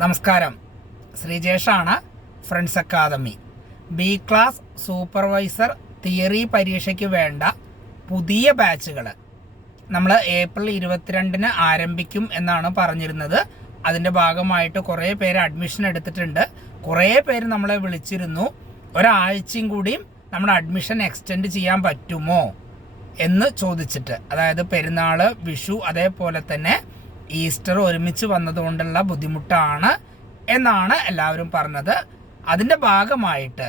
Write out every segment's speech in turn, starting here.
നമസ്കാരം, ശ്രീജേഷാണ്, friends academy. B class supervisor theory പരീക്ഷയ്ക്ക് വേണ്ട പുതിയ ബാച്ചുകൾ നമ്മൾ ഏപ്രിൽ 22 ആരംഭിക്കും എന്നാണ് പറഞ്ഞിരുന്നത്. അതിൻ്റെ ഭാഗമായിട്ട് കുറേ പേര് അഡ്മിഷൻ എടുത്തിട്ടുണ്ട്. കുറേ പേര് നമ്മളെ വിളിച്ചിരുന്നു, ഒരാഴ്ചയും കൂടിയും നമ്മുടെ അഡ്മിഷൻ എക്സ്റ്റെൻഡ് ചെയ്യാൻ പറ്റുമോ എന്ന് ചോദിച്ചിട്ട്. അതായത് പെരുന്നാൾ, വിഷു, അതേപോലെ തന്നെ ഈസ്റ്റർ ഒരുമിച്ച് വന്നതുകൊണ്ടുള്ള ബുദ്ധിമുട്ടാണ് എന്നാണ് എല്ലാവരും പറഞ്ഞത്. അതിൻ്റെ ഭാഗമായിട്ട്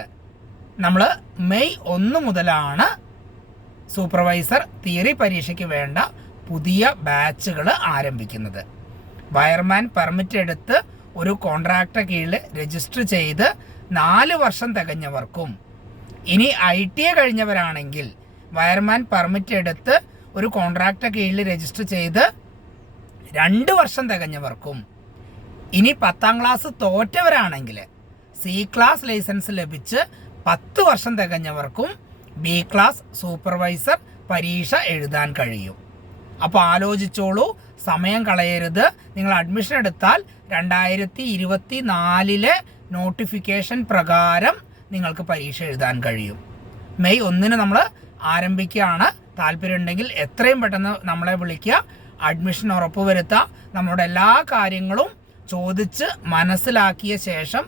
നമ്മൾ മെയ് 1 മുതലാണ് സൂപ്പർവൈസർ തിയറി പരീക്ഷയ്ക്ക് വേണ്ട പുതിയ ബാച്ചുകൾ ആരംഭിക്കുന്നത്. വയർമാൻ പെർമിറ്റ് എടുത്ത് ഒരു കോൺട്രാക്ടർ കീഴിൽ രജിസ്റ്റർ ചെയ്ത് 4 വർഷം തികഞ്ഞവർക്കും, ഇനി ITA കഴിഞ്ഞവരാണെങ്കിൽ വയർമാൻ പെർമിറ്റ് എടുത്ത് ഒരു കോൺട്രാക്ടർ കീഴിൽ രജിസ്റ്റർ ചെയ്ത് 2 വർഷം തികഞ്ഞവർക്കും, ഇനി 10ാം ക്ലാസ് തോറ്റവരാണെങ്കിൽ C ക്ലാസ് ലൈസൻസ് ലഭിച്ച് 10 വർഷം തികഞ്ഞവർക്കും B ക്ലാസ് സൂപ്പർവൈസർ പരീക്ഷ എഴുതാൻ കഴിയും. അപ്പോൾ ആലോചിച്ചോളൂ, സമയം കളയരുത്. നിങ്ങൾ അഡ്മിഷൻ എടുത്താൽ 2024 നോട്ടിഫിക്കേഷൻ പ്രകാരം നിങ്ങൾക്ക് പരീക്ഷ എഴുതാൻ കഴിയും. മെയ് 1 നമ്മൾ ആരംഭിക്കുകയാണ്. താല്പര്യമുണ്ടെങ്കിൽ എത്രയും പെട്ടെന്ന് നമ്മളെ വിളിക്കുക, അഡ്മിഷൻ ഉറപ്പുവരുത്തുക. നമ്മുടെ എല്ലാ കാര്യങ്ങളും ചോദിച്ച് മനസ്സിലാക്കിയ ശേഷം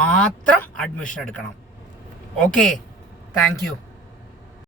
മാത്രം അഡ്മിഷൻ എടുക്കണം. Okay, thank you.